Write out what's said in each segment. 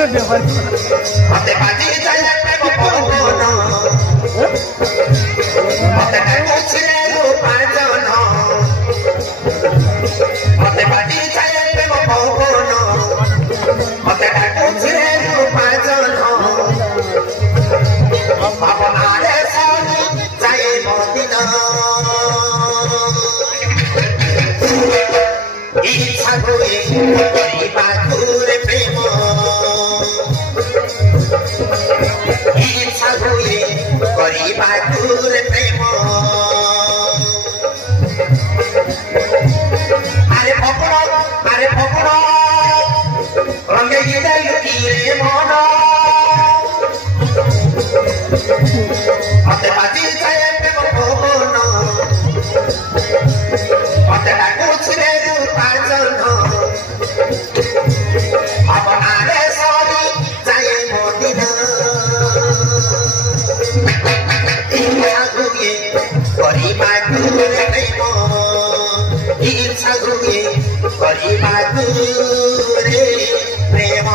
मते बाजी जाए पवन मते कुछरे रूपांजन मते बाजी जाए पवन मते कुछरे रूपांजन अपनारे सानी जाए मदिना इच्छा हुए करिबा तुरे प्रेम इच्छा हुए करिबा तुरे प्रेम अरे फकड़ रंगे गिरे लुकिए मन मते बाजी जाए पवन मते कुछरे रूपांजन अपनारे सानी जाए मदिना इच्छा हुए करिबा तुरे प्रेम इच्छा हुए करिबा तुरे प्रेम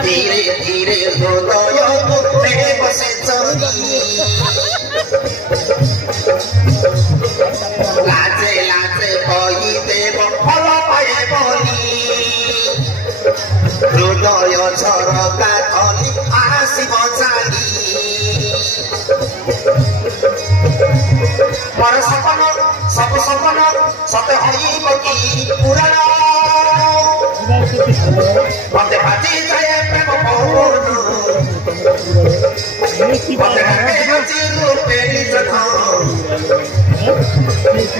धीरे धीरे हृदय में बसे लाजे लाजे कही देव फल पाए बोली हृदय झरका धनी आसिब चाली मोर सपन सब सपन सत हईब कि पुराण मते बाजी जाए प्रेम पवन मते बाजी रूपे निजन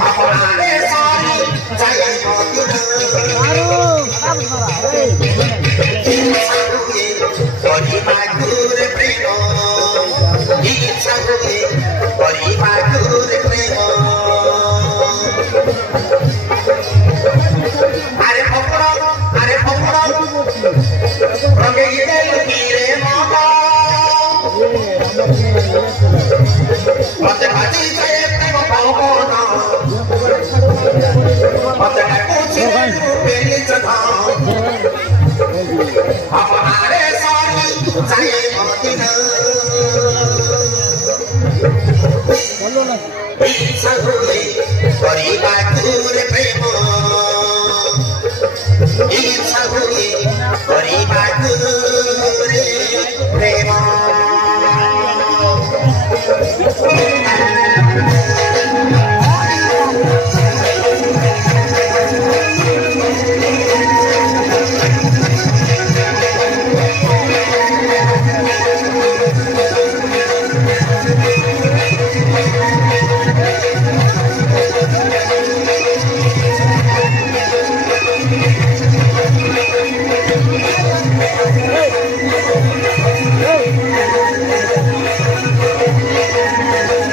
अपनारे सानी जाए इच्छा हुए करिबा तुरे प्रेम इच्छा हुए करिबा तुरे प्रेम अरे फकड़ रंगे गिरे लुकिए मन मते बाजी जाए पवन मते कुछरे रूपे निजन अपनारे सानी जाए मदिना इच्छा हुए करिबा तुरे प्रेम इच्छा हुए करिबा तुरे प्रेम Hey!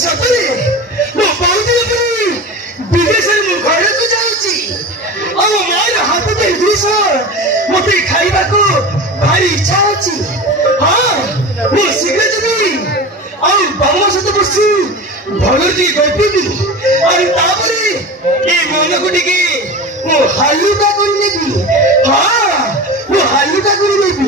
सपने मो पाउती विदेश में घर को जाउची और मोर हाथ पे विदेश मते खाइबा को भारी इच्छा अछि। हां मो शीघ्र जबी और बाबा सहित बसी भगवती गपिबी और तापरे ए मन को टिके मो हालुका करि नेबी। हां मो हालुका करि नेबी।